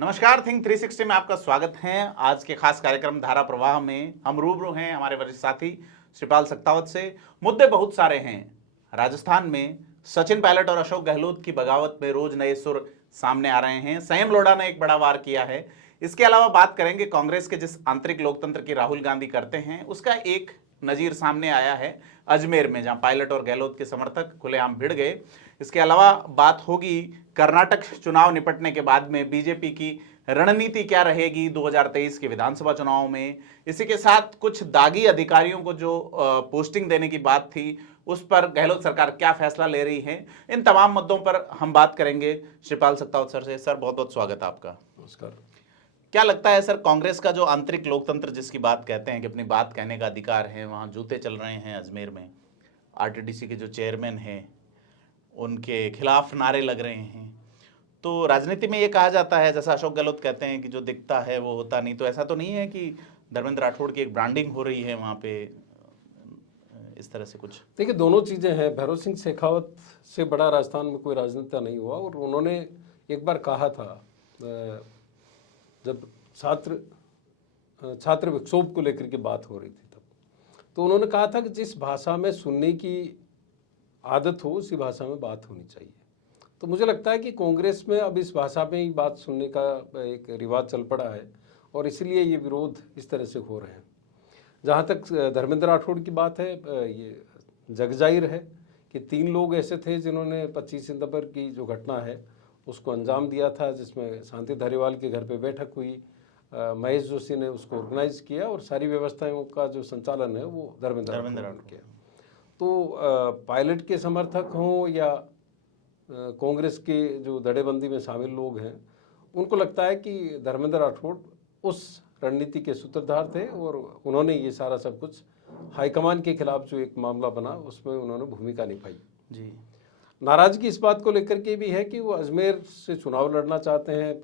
नमस्कार, थिंक 360 में आपका स्वागत है। आज के खास कार्यक्रम धारा प्रवाह में हम रूबरू हैं हमारे वरिष्ठ साथी श्रीपाल सक्तावत से। मुद्दे बहुत सारे हैं। राजस्थान में सचिन पायलट और अशोक गहलोत की बगावत में रोज नए सुर सामने आ रहे हैं। संयम लोढ़ा ने एक बड़ा वार किया है। इसके अलावा बात करेंगे कांग्रेस के जिस आंतरिक लोकतंत्र की राहुल गांधी करते हैं उसका एक नजीर सामने आया है अजमेर में, जहां पायलट और गहलोत के समर्थक खुलेआम भिड़ गए। इसके अलावा बात होगी कर्नाटक चुनाव निपटने के बाद में बीजेपी की रणनीति क्या रहेगी 2023 के विधानसभा चुनाव में। इसी के साथ कुछ दागी अधिकारियों को जो पोस्टिंग देने की बात थी उस पर गहलोत सरकार क्या फैसला ले रही है। इन तमाम मुद्दों पर हम बात करेंगे श्रीपाल सक्तावत सर से। सर, बहुत बहुत स्वागत है आपका। नमस्कार। क्या लगता है सर, कांग्रेस का जो आंतरिक लोकतंत्र जिसकी बात कहते हैं कि अपनी बात कहने का अधिकार है, वहां जूते चल रहे हैं अजमेर में। आरटीडीसी के जो चेयरमैन हैं उनके खिलाफ नारे लग रहे हैं। तो राजनीति में ये कहा जाता है, जैसा अशोक गहलोत कहते हैं कि जो दिखता है वो होता नहीं। तो ऐसा तो नहीं है कि धर्मेंद्र राठौड़ की एक ब्रांडिंग हो रही है वहाँ पे, इस तरह से कुछ? देखिए, दोनों चीज़ें हैं। भैरव सिंह शेखावत से बड़ा राजस्थान में कोई राजनेता नहीं हुआ। और उन्होंने एक बार कहा था, जब छात्र विक्षोभ को लेकर के बात हो रही थी तब, तो उन्होंने कहा था कि जिस भाषा में सुनने की आदत हो उसी भाषा में बात होनी चाहिए। तो मुझे लगता है कि कांग्रेस में अब इस भाषा में ही बात सुनने का एक रिवाज चल पड़ा है और इसलिए ये विरोध इस तरह से हो रहे हैं। जहाँ तक धर्मेंद्र राठौड़ की बात है, ये जगजाहिर है कि 3 लोग ऐसे थे जिन्होंने 25 सितंबर की जो घटना है उसको अंजाम दिया था, जिसमें शांति धारीवाल के घर पे बैठक हुई। महेश जोशी ने उसको ऑर्गेनाइज किया और सारी व्यवस्थाओं का जो संचालन है वो धर्मेंद्र राठौड़ ने किया। तो पायलट के समर्थक हों या कांग्रेस के जो धड़ेबंदी में शामिल लोग हैं, उनको लगता है कि धर्मेंद्र राठौड़ उस रणनीति के सूत्रधार थे और उन्होंने ये सारा सब कुछ हाईकमान के खिलाफ जो एक मामला बना उसमें उन्होंने भूमिका निभाई। जी, नाराजगी इस बात को लेकर के भी है कि वो अजमेर से चुनाव लड़ना चाहते हैं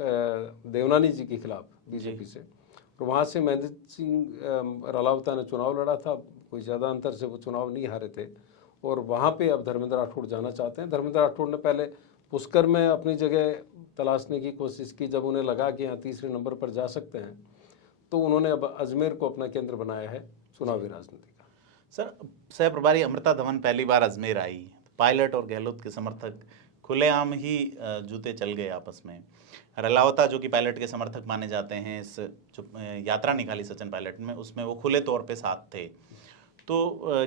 देवनानी जी के खिलाफ बीजेपी से। और वहाँ से महेंद्र सिंह रलावता ने चुनाव लड़ा था, कोई ज़्यादा अंतर से वो चुनाव नहीं हारे थे। और वहाँ पे अब धर्मेंद्र राठौड़ जाना चाहते हैं। धर्मेंद्र राठौड़ ने पहले पुष्कर में अपनी जगह तलाशने की कोशिश की। जब उन्हें लगा कि यहाँ तीसरे नंबर पर जा सकते हैं तो उन्होंने अब अजमेर को अपना केंद्र बनाया है चुनावी राजनीति का। सर, सह प्रभारी अमृता धवन पहली बार अजमेर आई। पायलट और गहलोत के समर्थक खुलेआम ही जूते चल गए आपस में। रलावता जो कि पायलट के समर्थक माने जाते हैं, इस जो यात्रा निकाली सचिन पायलट में उसमें वो खुले तौर पे साथ थे। तो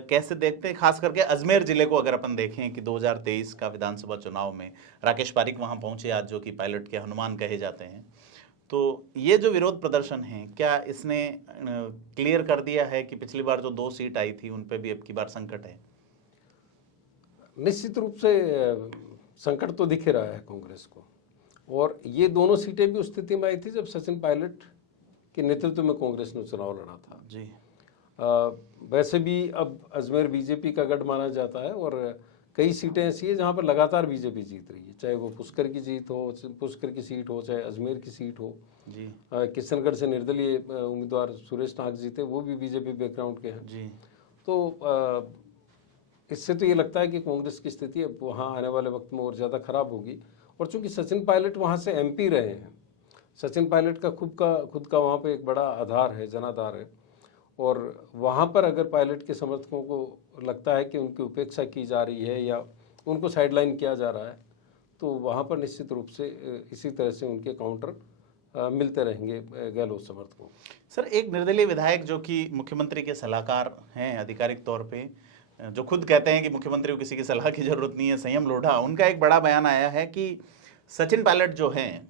कैसे देखते हैं, खास करके अजमेर जिले को अगर अपन देखें कि 2023 का विधानसभा चुनाव में राकेश पारीक वहाँ पहुँचे आज, जो कि पायलट के हनुमान कहे जाते हैं। तो ये जो विरोध प्रदर्शन है, क्या इसने क्लियर कर दिया है कि पिछली बार जो 2 सीट आई थी उन पे भी अब की बार संकट है? निश्चित रूप से संकट तो दिख रहा है कांग्रेस को। और ये दोनों सीटें भी उस स्थिति में आई थी जब सचिन पायलट के नेतृत्व में कांग्रेस ने चुनाव लड़ा था। जी, वैसे भी अब अजमेर बीजेपी का गढ़ माना जाता है और कई सीटें ऐसी हैं जहाँ पर लगातार बीजेपी जीत रही है, चाहे वो पुष्कर की जीत हो, पुष्कर की सीट हो, चाहे अजमेर की सीट हो। जी, किशनगढ़ से निर्दलीय उम्मीदवार सुरेश नाग जीते, वो भी बीजेपी बैकग्राउंड के हैं। जी, तो इससे तो ये लगता है कि कांग्रेस की स्थिति अब वहाँ आने वाले वक्त में और ज़्यादा खराब होगी। और चूंकि सचिन पायलट वहाँ से एमपी रहे हैं, सचिन पायलट का खुद का वहाँ पे एक बड़ा आधार है, जनाधार है। और वहाँ पर अगर पायलट के समर्थकों को लगता है कि उनकी उपेक्षा की जा रही है या उनको साइडलाइन किया जा रहा है, तो वहाँ पर निश्चित रूप से इसी तरह से उनके काउंटर मिलते रहेंगे गहलोत समर्थकों। सर, एक निर्दलीय विधायक जो कि मुख्यमंत्री के सलाहकार हैं आधिकारिक तौर पे, जो खुद कहते हैं कि मुख्यमंत्री को किसी की सलाह की जरूरत नहीं है, संयम लोढ़ा, उनका एक बड़ा बयान आया है कि सचिन पायलट जो हैं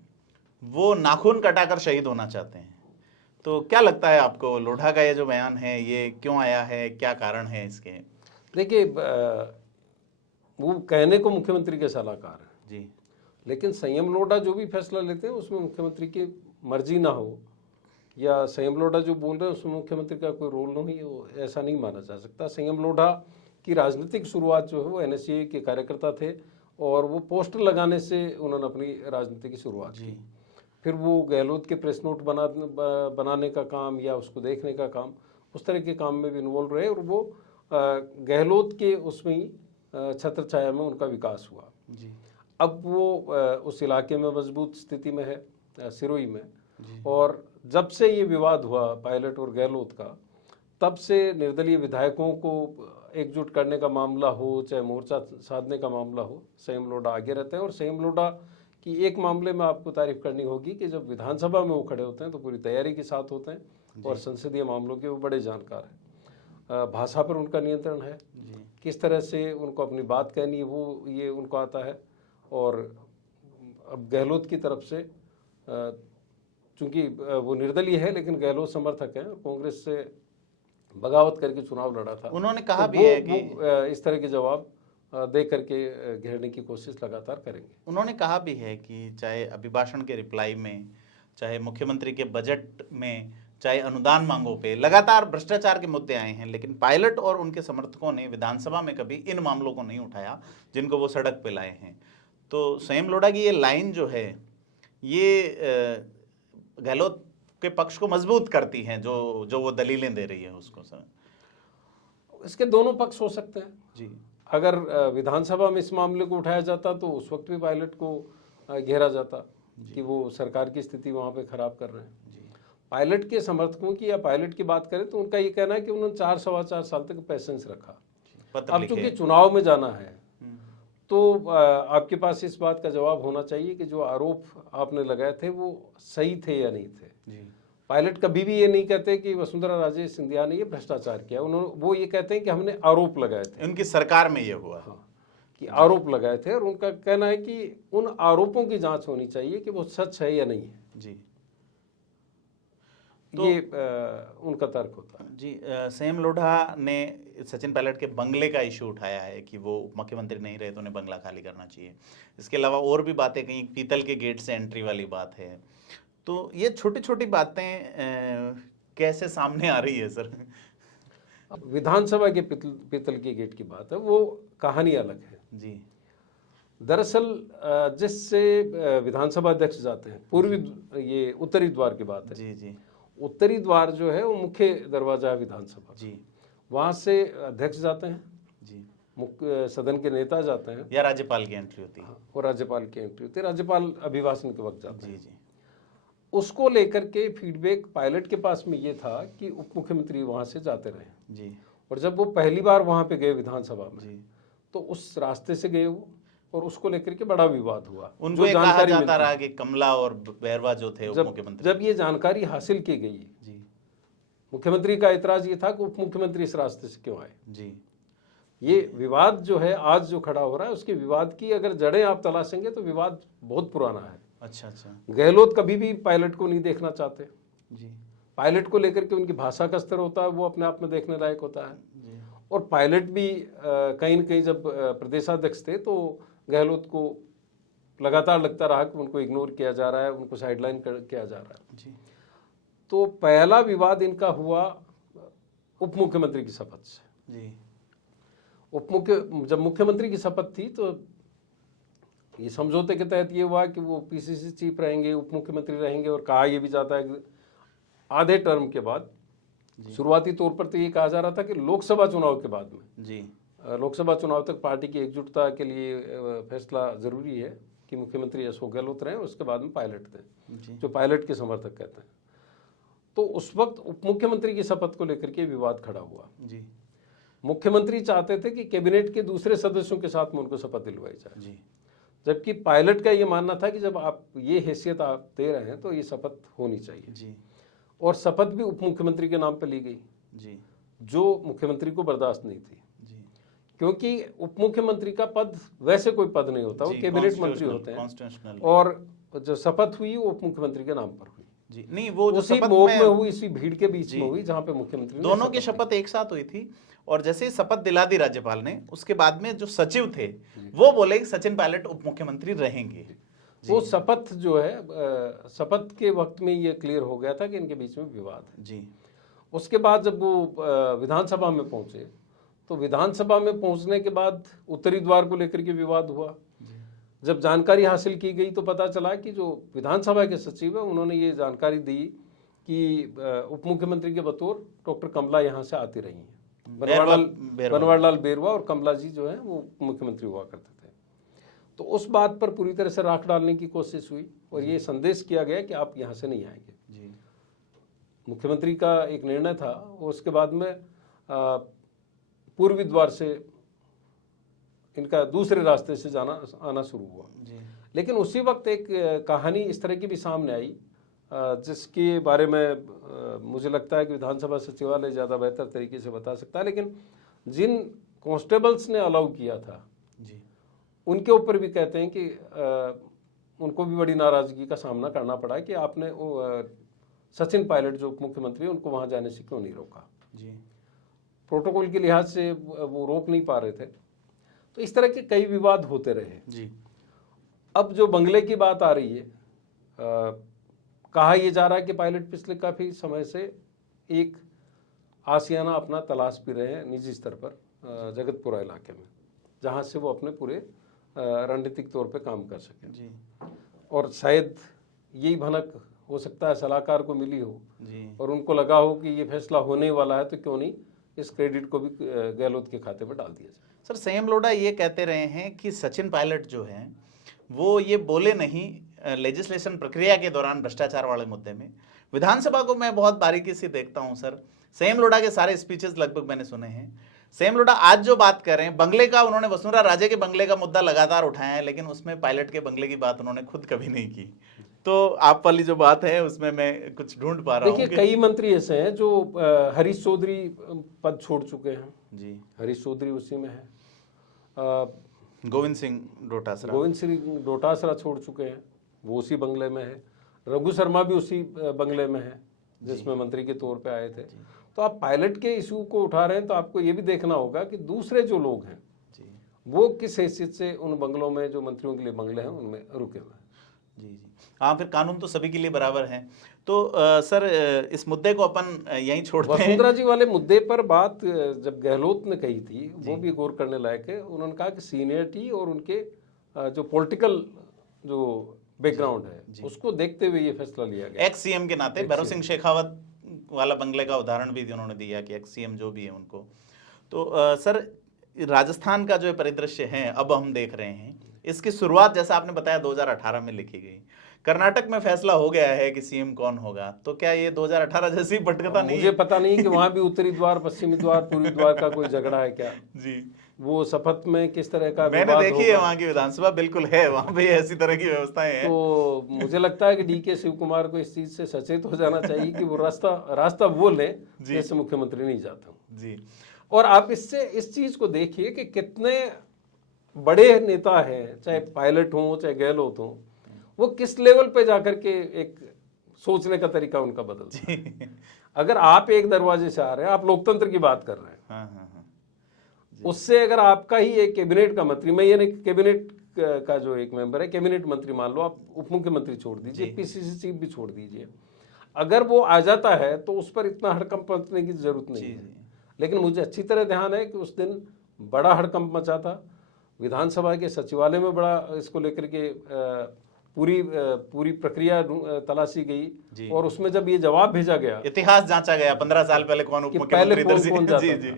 वो नाखून कटाकर शहीद होना चाहते हैं। तो क्या लगता है आपको, लोढ़ा का ये जो बयान है ये क्यों आया है, क्या कारण है इसके? देखिए, वो कहने को मुख्यमंत्री के सलाहकार हैं जी, लेकिन संयम लोढ़ा जो भी फैसला लेते हैं उसमें मुख्यमंत्री की मर्जी ना हो, या संयम लोढ़ा जो बोल रहे हैं उसमें मुख्यमंत्री का कोई रोल नहीं हो, ऐसा नहीं माना जा सकता। संयम लोढ़ा की राजनीतिक शुरुआत जो है वो एनएसयूआई के कार्यकर्ता थे और वो पोस्टर लगाने से उन्होंने अपनी राजनीति की शुरुआत की। फिर वो गहलोत के प्रेस नोट बनाने का काम या उसको देखने का काम, उस तरह के काम में भी इन्वॉल्व रहे और वो गहलोत के उसमें ही छत्र छाया में उनका विकास हुआ। जी, अब वो उस इलाके में मजबूत स्थिति में है, सिरोही में, और जब से ये विवाद हुआ पायलट और गहलोत का, तब से निर्दलीय विधायकों को एकजुट करने का मामला हो, चाहे मोर्चा साधने का मामला हो, संयम लोढ़ा आगे रहते हैं। और संयम लोढ़ा की एक मामले में आपको तारीफ करनी होगी कि जब विधानसभा में वो खड़े होते हैं तो पूरी तैयारी के साथ होते हैं और संसदीय मामलों के वो बड़े जानकार हैं। भाषा पर उनका नियंत्रण है, किस तरह से उनको अपनी बात कहनी है वो ये उनको आता है। और अब गहलोत की तरफ से चूंकि वो निर्दलीय है लेकिन गहलोत समर्थक हैं, कांग्रेस से बगावत करके चुनाव लड़ा था, उन्होंने कहा तो भी है कि इस तरह के जवाब दे करके घेरने की कोशिश लगातार करेंगे। उन्होंने कहा भी है कि चाहे अभिभाषण के रिप्लाई में, चाहे मुख्यमंत्री के बजट में, चाहे अनुदान मांगों पे लगातार भ्रष्टाचार के मुद्दे आए हैं, लेकिन पायलट और उनके समर्थकों ने विधानसभा में कभी इन मामलों को नहीं उठाया जिनको वो सड़क पे लाए हैं। तो संयम लोढ़ा की ये लाइन जो है ये गहलोत के पक्ष को मजबूत करती हैं, जो वो दलीलें दे रही है उसको। सर इसके दोनों पक्ष हो सकते हैं जी। अगर विधानसभा में इस मामले को उठाया जाता तो उस वक्त भी पायलट को घेरा जाता कि वो सरकार की स्थिति वहाँ पे खराब कर रहे हैं। पायलट के समर्थकों की या पायलट की बात करें तो उनका ये कहना है कि उन्होंने 4-4.25 साल तक पेशेंस रखा। अब चूंकि चुनाव में जाना है तो आपके पास इस बात का जवाब होना चाहिए कि जो आरोप आपने लगाए थे वो सही थे या नहीं थे। पायलट कभी भी ये नहीं कहते कि वसुंधरा राजे सिंधिया ने ये भ्रष्टाचार किया, वो ये कहते हैं कि हमने आरोप लगाए थे, उनकी सरकार में ये हुआ। हाँ, कि आरोप लगाए थे। और उनका कहना है कि उन आरोपों की जांच होनी चाहिए कि वो सच है या नहीं है जी। तो ये उनका तर्क होता है जी। संयम लोढ़ा ने सचिन पायलट के बंगले का इशू उठाया है कि वो मुख्यमंत्री नहीं रहे तो उन्हें बंगला खाली करना चाहिए। इसके अलावा और भी बातें, कहीं पीतल के गेट से एंट्री वाली बात है। तो ये छोटी छोटी बातें कैसे सामने आ रही है सर? विधानसभा के पीतल के गेट की बात है, वो कहानी अलग है जी। दरअसल जिससे विधानसभा अध्यक्ष जाते हैं, पूर्वी ये उत्तरी द्वार की बात है जी जी। उत्तरी द्वार जो है वो मुख्य दरवाजा है विधानसभा जी। वहां से अध्यक्ष जाते हैं जी, मुख्य सदन के नेता जाते हैं, या राज्यपाल की एंट्री होती है। और राज्यपाल की एंट्री होती है, राज्यपाल अभिभाषण के वक्त जाते जी हैं। जी। उसको लेकर के फीडबैक पायलट के पास में ये था कि उप मुख्यमंत्री वहां से जाते रहे जी। और जब वो पहली बार वहां पे गए विधानसभा में जी। तो उस रास्ते से गए वो, और उसको लेकर के बड़ा विवाद हुआ। उनको ये कहा जाता रहा कि कमला और बैरवा जो थे उप मुख्यमंत्री, जब ये जानकारी हासिल की गई जी, मुख्यमंत्री का एतराज ये था कि उप मुख्यमंत्री इस रास्ते से क्यों आए। जी। ये विवाद जो है आज जो खड़ा हो रहा है, उसके विवाद की अगर जड़ें आप तलाशेंगे तो विवाद बहुत पुराना है। अच्छा अच्छा। गहलोत कभी भी पायलट को नहीं देखना चाहते जी पायलट को लेकर के उनकी भाषा का स्तर होता है वो अपने आप में देखने लायक होता है जी। और पायलट भी कहीं न कहीं जब प्रदेशाध्यक्ष थे तो गहलोत को लगातार लगता रहा कि उनको इग्नोर किया जा रहा है, उनको साइडलाइन किया जा रहा है जी। तो पहला विवाद इनका हुआ उप मुख्यमंत्री की शपथ से जी। जब मुख्यमंत्री की शपथ थी तो ये समझौते के तहत ये हुआ कि वो पीसीसी चीफ रहेंगे, उप मुख्यमंत्री रहेंगे, और कहा यह भी जाता है कि आधे टर्म के बाद, शुरुआती तौर पर तो ये कहा जा रहा था कि लोकसभा चुनाव के बाद में जी। लोकसभा चुनाव तक पार्टी की एकजुटता के लिए फैसला जरूरी है कि मुख्यमंत्री अशोक गहलोत रहें, उसके बाद में पायलट थे जो पायलट के समर्थक कहते हैं। तो उस वक्त उप मुख्यमंत्री की शपथ को लेकर के विवाद खड़ा हुआ जी। मुख्यमंत्री चाहते थे कि कैबिनेट के दूसरे सदस्यों के साथ में उनको शपथ दिलवाई जाए जी। जबकि पायलट का ये मानना था कि जब आप ये हैसियत आप दे रहे हैं तो ये शपथ होनी चाहिए जी। और शपथ भी उप मुख्यमंत्री के नाम पर ली गई जी। जो मुख्यमंत्री को बर्दाश्त नहीं थी जी। क्योंकि उप मुख्यमंत्री का पद वैसे कोई पद नहीं होता, वो कैबिनेट मंत्री होते हैं और जो शपथ हुई वो उप मुख्यमंत्री के नाम पर हुई जी। नहीं, वो जो उसी शपथ मोह में हुई, इसी भीड़ के बीच में हुई जहां पे मुख्यमंत्री ने दोनों की शपथ एक साथ हुई थी और जैसे ही शपथ दिला दी राज्यपाल ने, उसके बाद में जो सचिव थे वो बोले कि सचिन पायलट उप मुख्यमंत्री रहेंगे। वो शपथ जो है शपथ के वक्त में ये क्लियर हो गया था कि इनके बीच में विवाद है जी। उसके बाद जब वो विधानसभा में पहुंचे तो विधानसभा में पहुंचने के बाद उत्तरी द्वार को लेकर के विवाद हुआ। जब जानकारी हासिल की गई तो पता चला कि जो विधानसभा के सचिव है उन्होंने ये जानकारी दी कि उप मुख्यमंत्री के बतौर डॉक्टर कमला यहाँ से आती रही हैं, बनवारीलाल बेरवा और कमला जी जो है वो मुख्यमंत्री हुआ करते थे। तो उस बात पर पूरी तरह से राख डालने की कोशिश हुई और ये संदेश किया गया कि आप यहाँ से नहीं आएंगे। जी। मुख्यमंत्री का एक निर्णय था, उसके बाद में पूर्वी द्वार से इनका दूसरे रास्ते से आना शुरू हुआ। जी। लेकिन उसी वक्त एक कहानी इस तरह की भी सामने आई जिसके बारे में मुझे लगता है कि विधानसभा सचिवालय ज़्यादा बेहतर तरीके से बता सकता है। लेकिन जिन कांस्टेबल्स ने अलाउ किया था जी, उनके ऊपर भी कहते हैं कि उनको भी बड़ी नाराजगी का सामना करना पड़ा कि आपने सचिन पायलट जो उप मुख्यमंत्री है उनको वहाँ जाने से क्यों नहीं रोका। जी। प्रोटोकॉल के लिहाज से वो रोक नहीं पा रहे थे। तो इस तरह के कई विवाद होते रहे। जी। अब जो बंगले की बात आ रही है, कहा यह जा रहा है कि पायलट पिछले काफ़ी समय से एक आशियाना अपना तलाश भी रहे हैं निजी स्तर पर जगतपुरा इलाके में, जहां से वो अपने पूरे रणनीतिक तौर पे काम कर सकें। जी। और शायद यही भनक हो सकता है सलाहकार को मिली हो जी। और उनको लगा हो कि ये फैसला होने वाला है, तो क्यों नहीं इस क्रेडिट को भी गहलोत के खाते में डाल दिया जाए। सर, संयम लोढ़ा ये कहते रहे हैं कि सचिन पायलट जो हैं वो ये बोले नहीं लेजिस्लेशन प्रक्रिया के दौरान भ्रष्टाचार वाले मुद्दे में। विधानसभा को मैं बहुत बारीकी से देखता हूं सर, संयम लोढ़ा के सारे स्पीचेस लगभग मैंने सुने हैं। संयम लोढ़ा आज जो बात कर रहे हैं बंगले का, उन्होंने वसुंधरा राजे के बंगले का मुद्दा लगातार उठाया है, लेकिन उसमें पायलट के बंगले की बात उन्होंने खुद कभी नहीं की। तो आप वाली जो बात है उसमें मैं कुछ ढूंढ पा रहा हूँ। देखिए, कई मंत्री ऐसे हैं जो हरीश चौधरी पद छोड़ चुके हैं। जी। हरीश चौधरी उसी में है। गोविंद सिंह डोटासरा छोड़ चुके हैं, वो उसी बंगले में है। रघु शर्मा भी उसी बंगले में है जिसमें मंत्री के तौर पे आए थे। तो आप पायलट के इशू को उठा रहे हैं, तो आपको ये भी देखना होगा कि दूसरे जो लोग हैं जी, वो किस हैसियत से उन बंगलों में, जो मंत्रियों के लिए बंगले हैं, उनमें रुके हुए हैं। जी। जी। हाँ, फिर कानून तो सभी के लिए बराबर है। तो सर, इस मुद्दे को अपन यहीं छोड़ते हैं। वसुंधरा जी वाले मुद्दे पर बात जब गहलोत ने कही थी, वो भी गौर करने लायक है। उन्होंने कहा कि सीनियरिटी और उनके जो पॉलिटिकल जो बैकग्राउंड है उसको देखते हुए ये फैसला लिया गया। एक्स सीएम के नाते भैरव सिंह शेखावत वाला बंगले का उदाहरण भी उन्होंने दिया कि एक्स सीएम जो भी है उनको। तो सर, राजस्थान का जो परिदृश्य है अब हम देख रहे हैं, इसकी शुरुआत जैसा आपने बताया 2018 में लिखी गई। कर्नाटक में फैसला हो गया है कि सीएम कौन होगा, तो क्या ये 2018 जैसी भटकता नहीं? मुझे पता नहीं कि वहां भी उत्तरी द्वार, पश्चिमी द्वार, पूर्वी द्वार का कोई झगड़ा है क्या जी। वो शपथ में किस तरह का मैंने देखी है वहां की विधानसभा, बिल्कुल है वहां पे ऐसी तरह की व्यवस्थाएं हैं। तो मुझे लगता है कि डीके शिव कुमार को इस चीज से सचेत हो जाना चाहिए कि वो रास्ता वो ले जैसे मुख्यमंत्री नहीं जाता जी। और आप इससे इस चीज को देखिए कि कितने बड़े नेता हैं, चाहे पायलट हो चाहे गहलोत हो, वो किस लेवल पे जाकर के एक सोचने का तरीका उनका बदलता है। अगर आप एक दरवाजे से आ रहे हैं, आप लोकतंत्र की बात कर रहे हैं, हाँ, हाँ, हाँ। उससे अगर आपका ही एक कैबिनेट का मंत्री, मैं ये नहीं, कैबिनेट का जो एक मेंबर है, कैबिनेट मंत्री मान लो, आप उप मुख्यमंत्री छोड़ दीजिए, पीसीसी चीफ भी छोड़ दीजिए, अगर वो आ जाता है तो उस पर इतना हड़कंप मचने की जरूरत नहीं है। लेकिन मुझे अच्छी तरह ध्यान है कि उस दिन बड़ा हड़कंप मचा था, विधानसभा के सचिवालय में बड़ा इसको लेकर के पूरी प्रक्रिया तलाशी गई और उसमें जब ये जवाब भेजा गया, इतिहास जांचा गया 15 साल पहले कौन उप मुख्यमंत्री जी।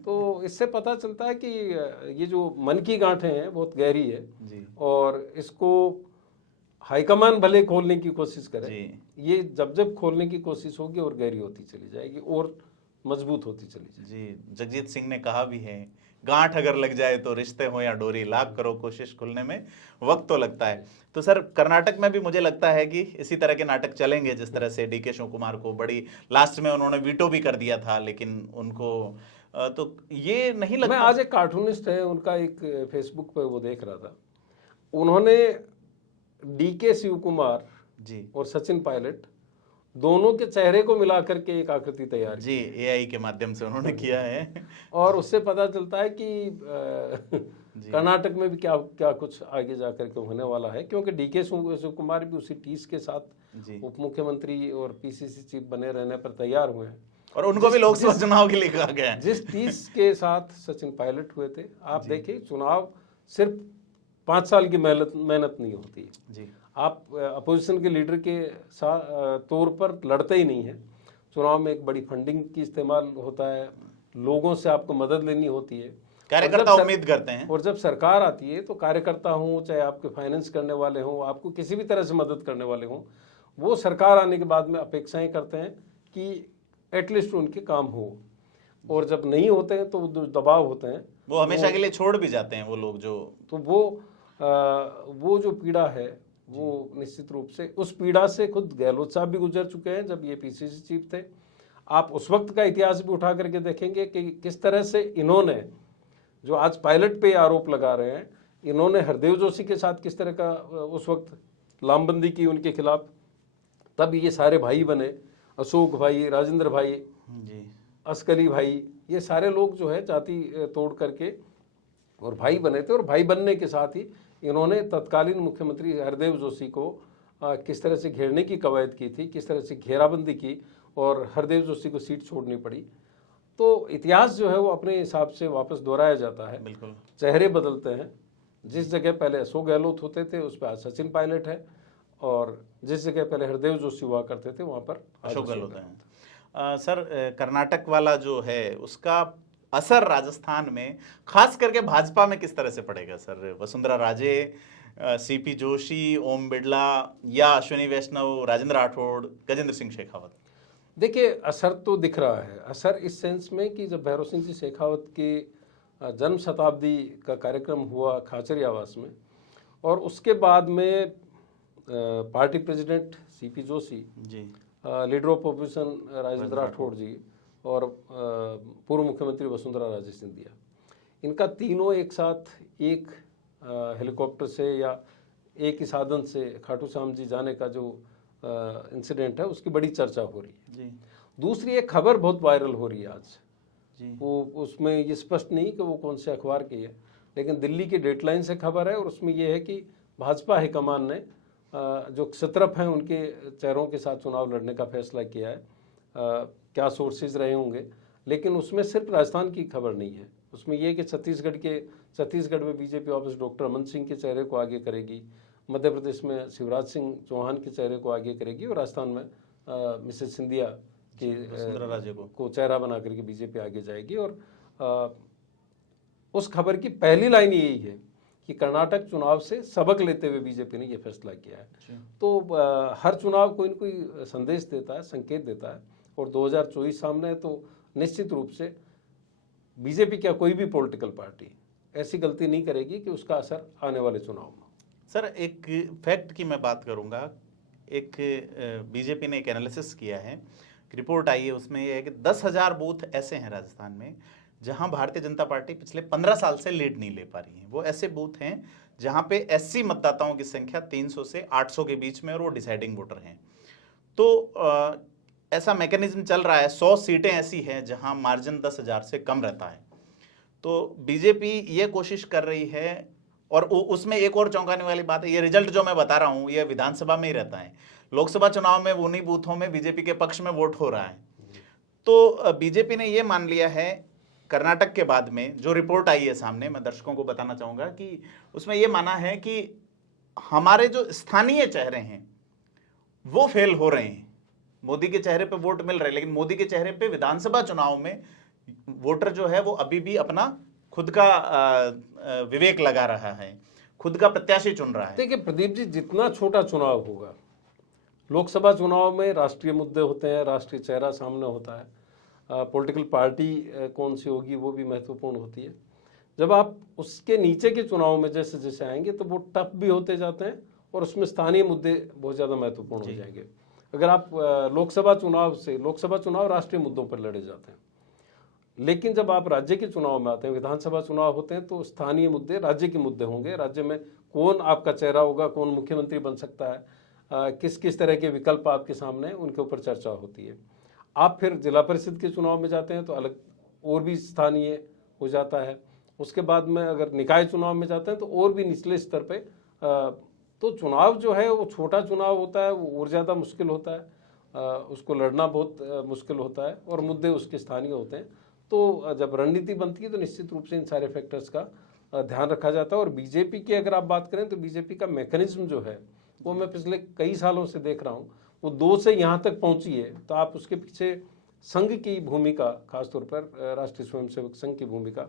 तो इससे पता चलता है कि ये जो मन की गांठें हैं बहुत गहरी है जी। और इसको हाईकमान भले खोलने की कोशिश करे, ये जब खोलने की कोशिश होगी और गहरी होती चली जाएगी और मजबूत होती चली जाएगी। जी। जगजीत सिंह ने कहा भी है, गांठ अगर लग जाए तो रिश्ते हो या डोरी, लाख करो कोशिश खुलने में वक्त तो लगता है। तो सर, कर्नाटक में भी मुझे लगता है कि इसी तरह के नाटक चलेंगे, जिस तरह से डीके शिव कुमार को बड़ी लास्ट में उन्होंने वीटो भी कर दिया था, लेकिन उनको तो ये नहीं लगता। मैं आज एक कार्टूनिस्ट है, उनका एक फेसबुक पर वो देख रहा था, उन्होंने डीके शिव कुमार जी और सचिन पायलट दोनों के चेहरे को मिलाकर के एक आकृति तैयार जी, एआई के माध्यम से उन्होंने किया है और उससे पता चलता है कि कर्नाटक में भी क्या क्या कुछ आगे जाकर के होने वाला है, क्योंकि डीके शिव कुमार भी उसी टीस के साथ उप मुख्यमंत्री और पीसीसी चीफ बने रहने पर तैयार हुए हैं और उनको भी लोकसभा चुनाव के लिए कहा गया है। जिस टीस के साथ सचिन पायलट हुए थे, आप देखिए, चुनाव सिर्फ 5 साल की मेहनत नहीं होती है जी। आप अपोजिशन के लीडर के तौर पर लड़ते ही नहीं है, चुनाव में एक बड़ी फंडिंग की इस्तेमाल होता है, लोगों से आपको मदद लेनी होती है कार्यकर्ता उम्मीद करते हैं। और जब सरकार आती है तो कार्यकर्ता हो, चाहे आपके फाइनेंस करने वाले हों, आपको किसी भी तरह से मदद करने वाले हों, वो सरकार आने के बाद में अपेक्षाएं करते हैं कि एटलीस्ट उनके काम हो। और जब नहीं होते हैं तो वो दबाव होते हैं, वो हमेशा के लिए छोड़ भी जाते हैं वो लोग जो। तो वो जो पीड़ा है वो निश्चित रूप से, उस पीड़ा से खुद गहलोत साहब भी गुजर चुके हैं जब ये पीसीसी चीफ थे। आप उस वक्त का इतिहास भी उठा करके देखेंगे कि किस तरह से इन्होंने, जो आज पायलट पे आरोप लगा रहे हैं, इन्होंने हरदेव जोशी के साथ किस तरह का उस वक्त लामबंदी की उनके खिलाफ। तब ये सारे भाई बने, अशोक भाई, राजेंद्र भाई जी, अस्करी भाई, ये सारे लोग जो है जाति तोड़ करके और भाई बने थे। और भाई बनने के साथ ही इन्होंने तत्कालीन मुख्यमंत्री हरदेव जोशी को किस तरह से घेरने की कवायद की थी, किस तरह से घेराबंदी की और हरदेव जोशी को सीट छोड़नी पड़ी। तो इतिहास जो है वो अपने हिसाब से वापस दोहराया जाता है। बिल्कुल, चेहरे बदलते हैं। जिस जगह पहले अशोक गहलोत होते थे उस पर आज सचिन पायलट है, और जिस जगह पहले हरदेव जोशी हुआ करते थे वहाँ पर अशोक गहलोत हैं। सर, कर्नाटक वाला जो है उसका असर राजस्थान में, खास करके भाजपा में किस तरह से पड़ेगा सर? वसुंधरा राजे, सीपी जोशी, ओम बिड़ला या अश्विनी वैष्णव, राजेंद्र राठौड़, गजेंद्र सिंह शेखावत? देखिए, असर तो दिख रहा है। असर इस सेंस में कि जब भैरव सिंह जी शेखावत की जन्म शताब्दी का कार्यक्रम हुआ खाचरी आवास में, और उसके बाद में party president CP Joshi ji, leader of opposition Rajendra Rathore ji और पूर्व मुख्यमंत्री वसुंधरा राजे सिंधिया, इनका तीनों एक साथ एक हेलीकॉप्टर से या एक ही साधन से खाटू श्याम जी जाने का जो इंसिडेंट है उसकी बड़ी चर्चा हो रही है जी। दूसरी एक खबर बहुत वायरल हो रही है आज जी, वो, उसमें ये स्पष्ट नहीं कि वो कौन से अखबार की है, लेकिन दिल्ली की डेडलाइन से खबर है और उसमें ये है कि भाजपा हाईकमान ने जो क्षत्रप हैं उनके चेहरों के साथ चुनाव लड़ने का फैसला किया है। क्या सोर्सेज रहे होंगे, लेकिन उसमें सिर्फ राजस्थान की खबर नहीं है। उसमें यह कि छत्तीसगढ़ में बीजेपी वापस डॉक्टर रमन सिंह के चेहरे को आगे करेगी, मध्य प्रदेश में शिवराज सिंह चौहान के चेहरे को आगे करेगी और राजस्थान में मिसेस सिंधिया की वसुंधरा राजे को चेहरा बना करके बीजेपी आगे जाएगी। और उस खबर की पहली लाइन यही है कि कर्नाटक चुनाव से सबक लेते हुए बीजेपी ने यह फैसला किया है। तो हर चुनाव कोई न कोई संदेश देता है, संकेत देता है, और 2024 सामने है तो निश्चित रूप से बीजेपी क्या कोई भी पॉलिटिकल पार्टी ऐसी गलती नहीं करेगी कि उसका असर आने वाले चुनाव में। सर, एक फैक्ट की मैं बात करूंगा। एक बीजेपी ने एक एनालिसिस किया है, रिपोर्ट आई है, उसमें यह है कि 10,000 बूथ ऐसे हैं राजस्थान में जहां भारतीय जनता पार्टी पिछले 15 साल से लीड नहीं ले पा रही है। वो ऐसे बूथ हैं जहां पे एससी मतदाताओं की संख्या 300 से 800 के बीच में और वो डिसाइडिंग वोटर हैं। तो ऐसा मैकेनिज्म चल रहा है। 100 सीटें ऐसी हैं जहां मार्जिन 10,000 से कम रहता है। तो बीजेपी ये कोशिश कर रही है, और उसमें एक और चौंकाने वाली बात है, ये रिजल्ट जो मैं बता रहा हूं ये विधानसभा में ही रहता है। लोकसभा चुनाव में उन्हीं बूथों में बीजेपी के पक्ष में वोट हो रहा है। तो बीजेपी ने ये मान लिया है, कर्नाटक के बाद में जो रिपोर्ट आई है सामने, मैं दर्शकों को बताना चाहूंगा कि उसमें यह माना है कि हमारे जो स्थानीय चेहरे हैं वो फेल हो रहे हैं। मोदी के चेहरे पे वोट मिल रहे हैं, लेकिन मोदी के चेहरे पे विधानसभा चुनाव में वोटर जो है वो अभी भी अपना खुद का विवेक लगा रहा है, खुद का प्रत्याशी चुन रहा है। देखिए प्रदीप जी, जितना छोटा चुनाव होगा, लोकसभा चुनाव में राष्ट्रीय मुद्दे होते हैं, राष्ट्रीय चेहरा सामने होता है, पॉलिटिकल पार्टी कौन सी होगी वो भी महत्वपूर्ण होती है। जब आप उसके नीचे के चुनाव में जैसे जैसे आएंगे तो वो टफ भी होते जाते हैं और उसमें स्थानीय मुद्दे बहुत ज़्यादा महत्वपूर्ण हो जाएंगे। अगर आप लोकसभा चुनाव राष्ट्रीय मुद्दों पर लड़े जाते हैं, लेकिन जब आप राज्य के चुनाव में आते हैं, विधानसभा चुनाव होते हैं, तो स्थानीय मुद्दे राज्य के मुद्दे होंगे। राज्य में कौन आपका चेहरा होगा, कौन मुख्यमंत्री बन सकता है, किस किस तरह के विकल्प आपके सामने, उनके ऊपर चर्चा होती है। आप फिर जिला परिषद के चुनाव में जाते हैं तो अलग और भी स्थानीय हो जाता है। उसके बाद में अगर निकाय चुनाव में जाते हैं तो और भी निचले स्तर पे तो चुनाव जो है वो छोटा चुनाव होता है, वो और ज़्यादा मुश्किल होता है, उसको लड़ना बहुत मुश्किल होता है और मुद्दे उसके स्थानीय होते हैं। तो जब रणनीति बनती है तो निश्चित रूप से इन सारे फैक्टर्स का ध्यान रखा जाता है। और बीजेपी की अगर आप बात करें तो बीजेपी का मैकेनिज्म जो है वो मैं पिछले कई सालों से देख रहा हूँ, वो 2 से यहाँ तक पहुँची है। तो आप उसके पीछे संघ की भूमिका, खासतौर पर राष्ट्रीय स्वयंसेवक संघ की भूमिका,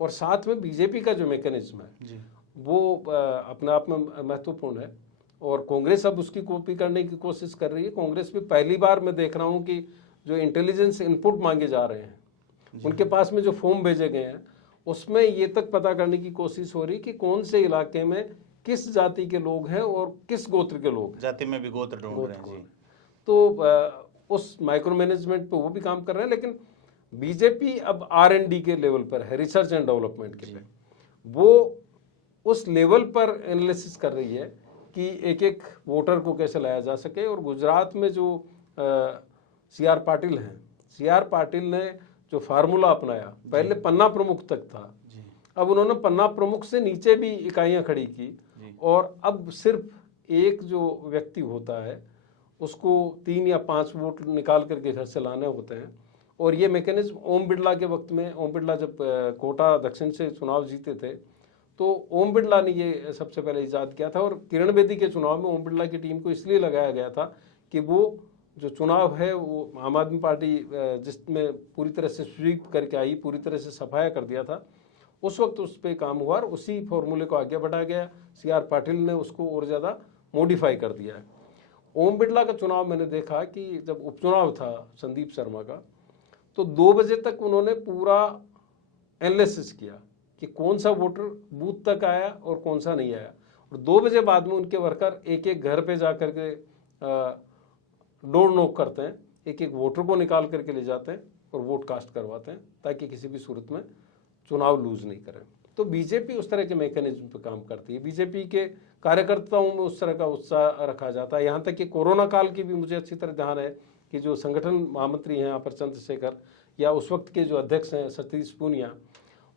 और साथ में बीजेपी का जो मैकेनिज्म है जी वो अपने आप में महत्वपूर्ण है। और कांग्रेस अब उसकी कॉपी करने की कोशिश कर रही है। कांग्रेस भी पहली बार मैं देख रहा हूं कि जो इंटेलिजेंस इनपुट मांगे जा रहे हैं, उनके पास में जो फॉर्म भेजे गए हैं उसमें ये तक पता करने की कोशिश हो रही कि कौन से इलाके में किस जाति के लोग हैं और किस गोत्र के लोग हैं। जाति में भी गोत्र ढूंढ रहे हैं जी। तो उस माइक्रो मैनेजमेंट पे वो भी काम कर रहे हैं, लेकिन बीजेपी अब R&D के लेवल पर है, रिसर्च एंड डेवलपमेंट के पे वो उस लेवल पर एनालिसिस कर रही है कि एक एक वोटर को कैसे लाया जा सके। और गुजरात में जो CR पाटिल हैं, CR पाटिल ने जो फार्मूला अपनाया, पहले पन्ना प्रमुख तक था, अब उन्होंने पन्ना प्रमुख से नीचे भी इकाइयां खड़ी की और अब सिर्फ एक जो व्यक्ति होता है उसको 3 या 5 वोट निकाल करके घर से लाने होते हैं। और ये मैकेनिज्म ओम बिरला के वक्त में, ओम बिरला जब कोटा दक्षिण से चुनाव जीते थे तो ओम बिरला ने ये सबसे पहले इजाद किया था। और किरण बेदी के चुनाव में ओम बिरला की टीम को इसलिए लगाया गया था कि वो जो चुनाव है वो आम आदमी पार्टी जिसमें पूरी तरह से स्वीप करके आई, पूरी तरह से सफाया कर दिया था, उस वक्त उस पर काम हुआ और उसी फॉर्मूले को आगे बढ़ाया गया। CR पाटिल ने उसको और ज़्यादा मॉडिफाई कर दिया है। ओम बिरला का चुनाव मैंने देखा कि जब उपचुनाव था संदीप शर्मा का, तो 2 बजे तक उन्होंने पूरा एनालिसिस किया कि कौन सा वोटर बूथ तक आया और कौन सा नहीं आया। और 2 बजे बाद में उनके वर्कर एक एक घर पे जा करके डोर नॉक करते हैं, एक एक वोटर को निकाल करके ले जाते हैं और वोट कास्ट करवाते हैं ताकि किसी भी सूरत में चुनाव लूज नहीं करें। तो बीजेपी उस तरह के मैकेनिज्म पे काम करती है। बीजेपी के कार्यकर्ताओं में उस तरह का उत्साह रखा जाता है। यहाँ तक कि कोरोना काल की भी मुझे अच्छी तरह ध्यान है कि जो संगठन महामंत्री हैं यहाँ पर चंद्रशेखर, या उस वक्त के जो अध्यक्ष हैं सतीश पूनिया,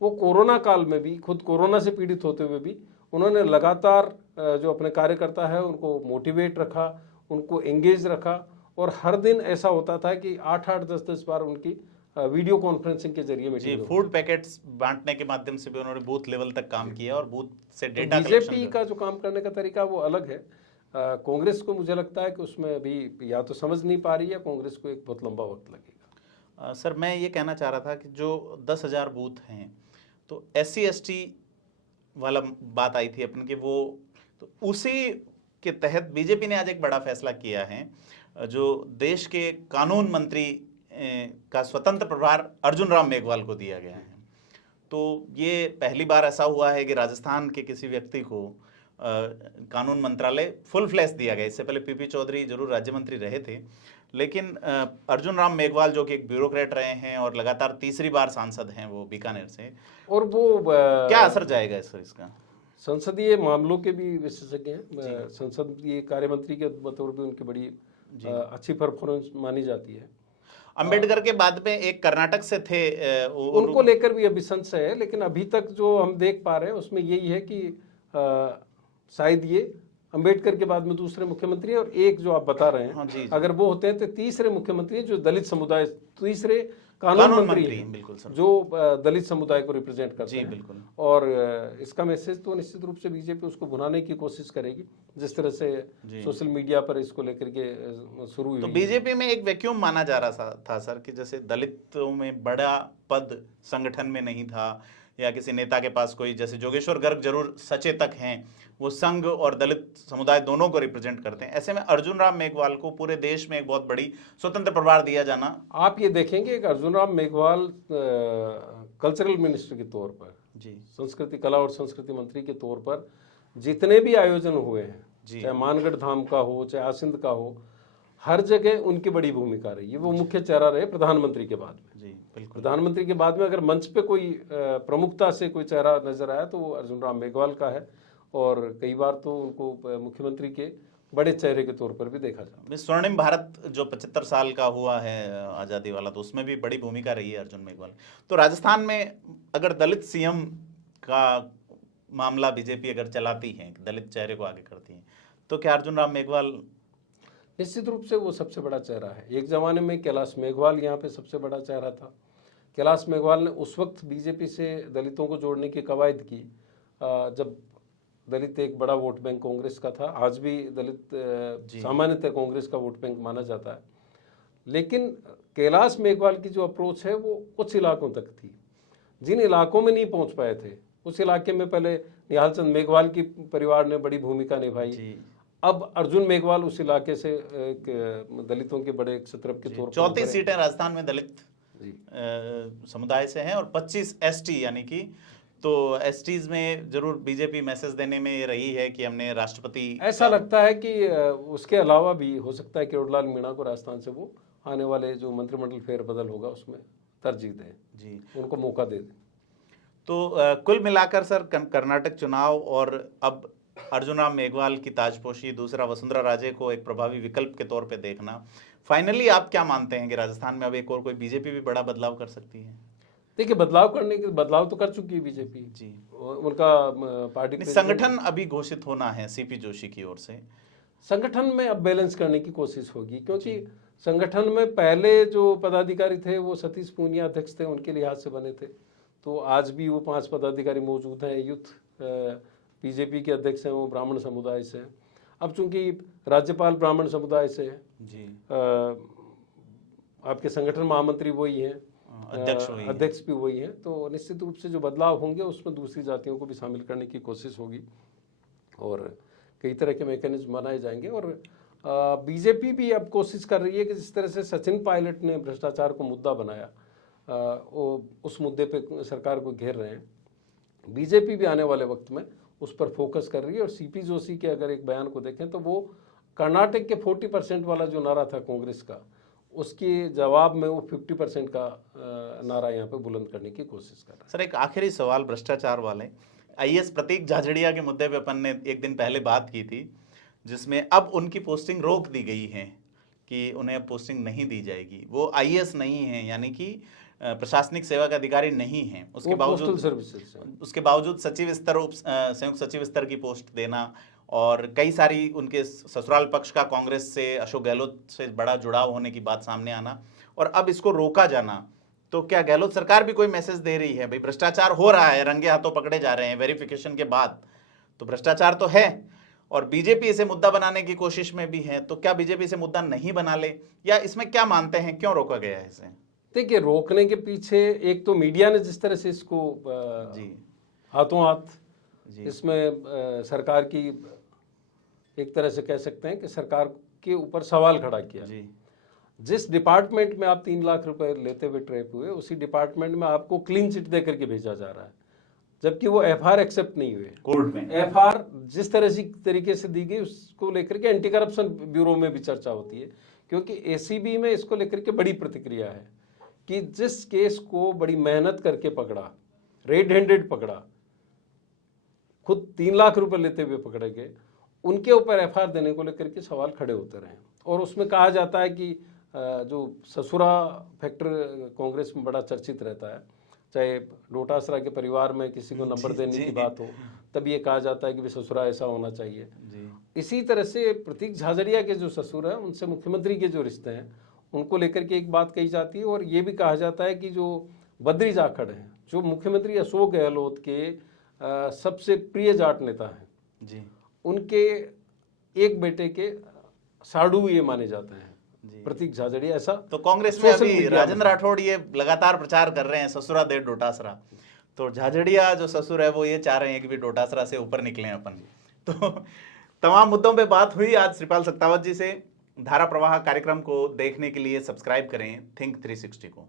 वो कोरोना काल में भी खुद कोरोना से पीड़ित होते हुए भी उन्होंने लगातार जो अपने कार्यकर्ता है उनको मोटिवेट रखा, उनको एंगेज रखा। और हर दिन ऐसा होता था कि 8-8, 10-10 बार उनकी वीडियो कॉन्फ्रेंसिंग के जरिए जी, फूड पैकेट्स बांटने के माध्यम से भी उन्होंने बूथ लेवल तक काम किया और बूथ से डेटा बीजेपी का जो काम करने का तरीका वो अलग है। कांग्रेस को मुझे लगता है कि उसमें अभी या तो समझ नहीं पा रही है, कांग्रेस को एक बहुत लंबा वक्त लगेगा। सर मैं ये कहना चाह रहा था कि जो 10,000 बूथ हैं तो SC ST वाला बात आई थी अपन की, वो तो उसी के तहत बीजेपी ने आज एक बड़ा फैसला किया है। जो देश के कानून मंत्री का स्वतंत्र प्रभार अर्जुन राम मेघवाल को दिया गया है। तो ये पहली बार ऐसा हुआ है कि राजस्थान के किसी व्यक्ति को कानून मंत्रालय फुल फ्लैश दिया गया। इससे पहले PP चौधरी जरूर राज्य मंत्री रहे थे, लेकिन अर्जुन राम मेघवाल जो कि एक ब्यूरोक्रेट रहे हैं और लगातार तीसरी बार सांसद हैं वो बीकानेर से, और वो क्या असर जाएगा इसका? संसदीय मामलों के भी विशेषज्ञ हैं, संसदीय कार्य मंत्री के बतौर भी उनकी बड़ी अच्छी परफॉर्मेंस मानी जाती है। अंबेडकर के बाद में एक कर्नाटक से थे, उनको लेकर भी अभी संशय है, लेकिन अभी तक जो हम देख पा रहे हैं उसमें यही है कि शायद ये अंबेडकर के बाद में दूसरे मुख्यमंत्री हैं। और एक जो आप बता रहे हैं, हाँ जी, अगर वो होते हैं तो तीसरे मुख्यमंत्री जो दलित समुदाय, तीसरे कानून मंत्री बिल्कुल सर, जो दलित समुदाय को रिप्रेजेंट करते हैं। बिल्कुल। और इसका मैसेज तो निश्चित रूप से बीजेपी उसको भुनाने की कोशिश करेगी, जिस तरह से सोशल मीडिया पर इसको लेकर के शुरू हुई। तो बीजेपी में एक वैक्यूम माना जा रहा था सर कि जैसे दलितों में बड़ा पद संगठन में नहीं था, या किसी नेता के पास कोई, जैसे जोगेश्वर गर्ग जरूर सचेतक हैं, वो संघ और दलित समुदाय दोनों को रिप्रेजेंट करते हैं। ऐसे में अर्जुन राम मेघवाल को पूरे देश में एक बहुत बड़ी स्वतंत्र प्रभार दिया जाना, आप ये देखेंगे कि अर्जुन राम मेघवाल कल्चरल मिनिस्टर के तौर पर, जी, संस्कृति कला और संस्कृति मंत्री के तौर पर जितने भी आयोजन हुए हैं, चाहे मानगढ़ धाम का हो, चाहे आसिंद का हो, हर जगह उनकी बड़ी भूमिका रही है। वो मुख्य चेहरा रहे प्रधानमंत्री के बाद में। जी बिल्कुल। प्रधानमंत्री के बाद में अगर मंच पे कोई प्रमुखता से कोई चेहरा नजर आया तो वो अर्जुन राम मेघवाल का है। और कई बार तो उनको मुख्यमंत्री के बड़े चेहरे के तौर पर भी देखा जाता है। स्वर्णिम भारत जो 75 साल का हुआ है आज़ादी वाला, तो उसमें भी बड़ी भूमिका रही है अर्जुन मेघवाल। तो राजस्थान में अगर दलित CM का मामला बीजेपी अगर चलाती है, दलित चेहरे को आगे करती है, तो क्या अर्जुन राम मेघवाल? निश्चित रूप से वो सबसे बड़ा चेहरा है। एक जमाने में कैलाश मेघवाल यहाँ पे सबसे बड़ा चेहरा था। कैलाश मेघवाल ने उस वक्त बीजेपी से दलितों को जोड़ने की कवायद की जब दलित एक बड़ा वोट बैंक कांग्रेस का था। आज भी दलित सामान्यतः कांग्रेस का वोट बैंक माना जाता है, लेकिन कैलाश मेघवाल की जो अप्रोच है वो कुछ इलाकों तक थी। जिन इलाकों में नहीं पहुंच पाए थे, उस इलाके में पहले निहाल चंद मेघवाल की परिवार ने बड़ी भूमिका निभाई। जी। अब अर्जुन मेघवाल उस इलाके से एक दलितों के बड़े क्षत्रप के तौर पर 34 सीटें राजस्थान में दलित जी। समुदाय से हैं और 25 एसटी, यानी कि तो एसटीज में जरूर बीजेपी मैसेज देने में ये रही है कि हमने राष्ट्रपति, ऐसा लगता है कि उसके अलावा भी हो सकता है किरोड़लाल मीणा को राजस्थान से वो आने वाले जो मंत्रिमंडल फेरबदल होगा उसमें तरजीह दें, जी, उनको मौका दे दें। तो कुल मिलाकर सर कर्नाटक चुनाव और अब अर्जुन राम मेघवाल की ताजपोशी, दूसरा वसुंधरा राजे को एक प्रभावी विकल्प के तौर पे देखना, फाइनली आप क्या मानते हैं कि राजस्थान में अब एक और कोई बीजेपी भी बड़ा बदलाव कर सकती है? देखिए, बदलाव तो कर चुकी है बीजेपी जी। उनका पार्टी संगठन अभी घोषित होना है सीपी जोशी की ओर से, संगठन में अब बैलेंस करने की कोशिश होगी, क्योंकि संगठन में पहले जो पदाधिकारी थे वो सतीश पूनिया अध्यक्ष थे, उनके लिहाज से बने थे। तो आज भी वो 5 पदाधिकारी मौजूद हैं। यूथ बीजेपी के अध्यक्ष हैं वो ब्राह्मण समुदाय से हैं। अब चूंकि राज्यपाल ब्राह्मण समुदाय से है जी, आपके संगठन महामंत्री वही हैं, अध्यक्ष भी वही हैं, तो निश्चित रूप से जो बदलाव होंगे उसमें दूसरी जातियों को भी शामिल करने की कोशिश होगी और कई तरह के मैकेनिज्म बनाए जाएंगे। और बीजेपी भी अब कोशिश कर रही है कि जिस तरह से सचिन पायलट ने भ्रष्टाचार को मुद्दा बनाया, वो उस मुद्दे पे सरकार को घेर रहे हैं। बीजेपी भी आने वाले वक्त में उस पर फोकस कर रही है। और सीपी जोशी के अगर एक बयान को देखें तो वो कर्नाटक के 40% वाला जो नारा था कांग्रेस का, उसके जवाब में वो 50% का नारा यहाँ पे बुलंद करने की कोशिश कर रहा है। सर एक आखिरी सवाल भ्रष्टाचार वाले, आईएएस प्रतीक झाझड़िया के मुद्दे पे अपन ने एक दिन पहले बात की थी, जिसमें अब उनकी पोस्टिंग रोक दी गई है कि उन्हें अब पोस्टिंग नहीं दी जाएगी। वो आईएएस नहीं है, यानी कि प्रशासनिक सेवा के अधिकारी नहीं हैं, उसके बावजूद सचिव स्तर, संयुक्त सचिव स्तर की पोस्ट देना और कई सारी उनके ससुराल पक्ष का कांग्रेस से, अशोक गहलोत से बड़ा जुड़ाव होने की बात सामने आना और अब इसको रोका जाना, तो क्या गहलोत सरकार भी कोई मैसेज दे रही है? भाई भ्रष्टाचार हो रहा है, रंगे हाथों पकड़े जा रहे हैं, वेरिफिकेशन के बाद तो भ्रष्टाचार तो है और बीजेपी इसे मुद्दा बनाने की कोशिश में भी है, तो क्या बीजेपी इसे मुद्दा नहीं बना ले, या इसमें क्या मानते हैं क्यों रोका गया है इसे? देखिए, रोकने के पीछे एक तो मीडिया ने जिस तरह से इसको जी हाथों हाथ इसमें सरकार की एक तरह से कह सकते हैं कि सरकार के ऊपर सवाल खड़ा किया जी। जिस डिपार्टमेंट में आप 3 लाख रुपए लेते हुए ट्रैप हुए, उसी डिपार्टमेंट में आपको क्लीन चिट दे करके भेजा जा रहा है, जबकि वो एफआईआर एक्सेप्ट नहीं हुए कोर्ट में। एफआईआर जिस तरीके से दी गई उसको लेकर के एंटी करप्शन ब्यूरो में भी चर्चा होती है, क्योंकि एसीबी में इसको लेकर के बड़ी प्रतिक्रिया है कि जिस केस को बड़ी मेहनत करके पकड़ा, रेड हैंडेड पकड़ा, खुद 3 लाख रुपए लेते हुए पकड़े गए, उनके ऊपर एफआईआर देने को लेकर के सवाल खड़े होते रहे। और उसमें कहा जाता है कि जो ससुरा फैक्टर कांग्रेस में बड़ा चर्चित रहता है, चाहे डोटासरा के परिवार में किसी को नंबर देने की बात हो तब ये कहा जाता है कि ससुरा ऐसा होना चाहिए। इसी तरह से प्रतीक झाझड़िया के जो ससुर हैं उनसे मुख्यमंत्री के जो रिश्ते हैं उनको लेकर के एक बात कही जाती है। और ये भी कहा जाता है कि जो बद्री जाखड़ हैं, जो मुख्यमंत्री अशोक गहलोत के सबसे प्रिय जाट नेता हैं जी, उनके एक बेटे के साडू ये माने जाते हैं प्रतीक झाझड़िया। ऐसा तो कांग्रेस में अभी राजेंद्र राठौड़ ये लगातार प्रचार कर रहे हैं ससुरा दे डोटासरा, तो झाझड़िया जो ससुर है वो ये चाह रहे हैं कि भी डोटासरा से ऊपर निकले अपन। तो तमाम मुद्दों पे बात हुई आज श्रीपाल सक्तावत जी से। धारा प्रवाह कार्यक्रम को देखने के लिए सब्सक्राइब करें थिंक 360 को।